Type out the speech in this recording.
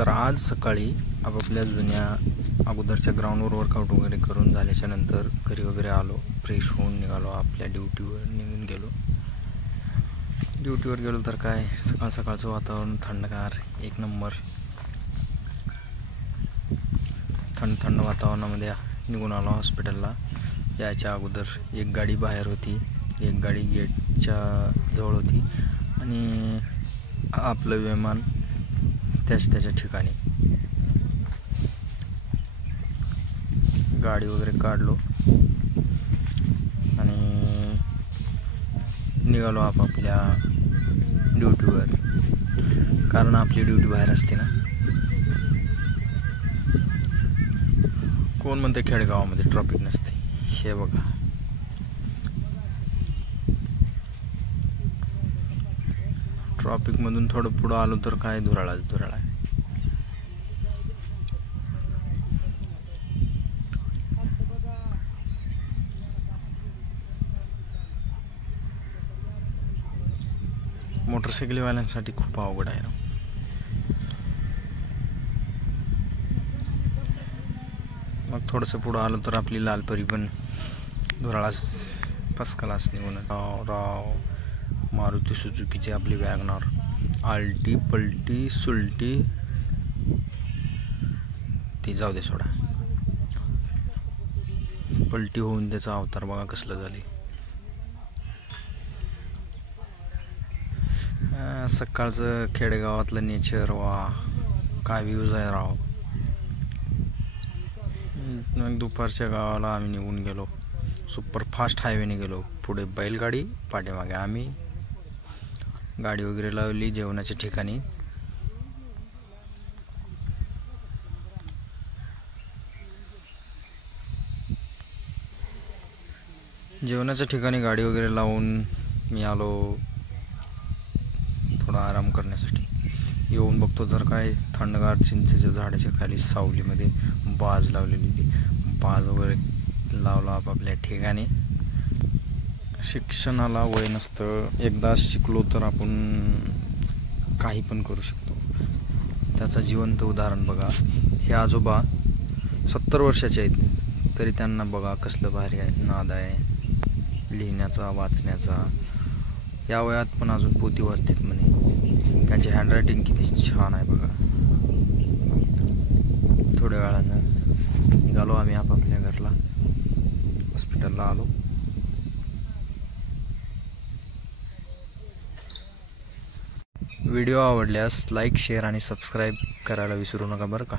तर आज सकाळी आपापल्या जुन्या अगोदरच्या ग्राउंडवर वर्कआउट वगैरे करून झाल्याच्या नंतर घरी वगैरे आलो, फ्रेश होऊन निघालो, आपल्या ड्युटीवर निघून गेलो. ड्युटीवर गेलो तर काय सकाळचं वातावरण थंडगार, एक नंबर. थंड वातावरणामध्ये निघून आलो हॉस्पिटलला. याच्या अगोदर एक गाडी बाहेर होती, एक गाडी गेटच्या जवळ होती आणि आपलं विमान त्याच्या ठिकाणी. गाडी वगैरे काढलो आणि निघालो आपापल्या ड्युटीवर, कारण आपली ड्युटी बाहेर असते ना. कोण म्हणते खेडेगावामध्ये ट्रॉफिक नसते, हे बघा. ट्रॉफिकमधून थोडं पुढं आलो तर काय धुराळाच धुराळ आहे. मोटरसायकलवाल्यांसाठी खूप अवघड आहे ना. मग थोडंसं पुढं आलं तर आपली लालपरी पण धुराळास पस्कलास निघून राव. मारुती सुझुकीची आपली वॅगनर आलटी पलटी सुलटी ती जाऊ दे सोडा. पलटी होऊन त्याचा अवतार बघा कसलं झाले. सकाळचं खेडेगावातलं नेचर, वा काय व्ह्यूज आहे राव. मग दुपारच्या गावाला आम्ही निघून गेलो, सुपरफास्ट हायवेने गेलो. पुढे बैलगाडी, पाठीमागे आम्ही. गाडी वगैरे लावली जेवणाच्या ठिकाणी. जेवणाच्या ठिकाणी गाडी वगैरे लावून मी आलो थोडा आराम करण्यासाठी. येऊन बघतो तर काय थंडगार चिंचेच्या झाडाच्या खाली सावलीमध्ये बाज लावलेली होती. बाज वगैरे लावला आपापल्या ठिकाणी. शिक्षणाला वय नसतं, एकदा शिकलो तर आपण काही पण करू शकतो. त्याचं जिवंत उदाहरण बघा. हे आजोबा 70 वर्षाचे आहेत तरी त्यांना बघा कसलं भारी आहे, नाद आहे लिहिण्याचा, वाचण्याचा. या वयात पण अजून पोथी वाचतात म्हणे. त्यांचे हँडरायटिंग किती छान आहे बघा. थोड्या वेळानं निघालो आम्ही आपापल्या घरला. हॉस्पिटलला आलो. व्हिडिओ आवडल्यास लाईक, शेअर आणि सबस्क्राईब करायला विसरू नका बरं का.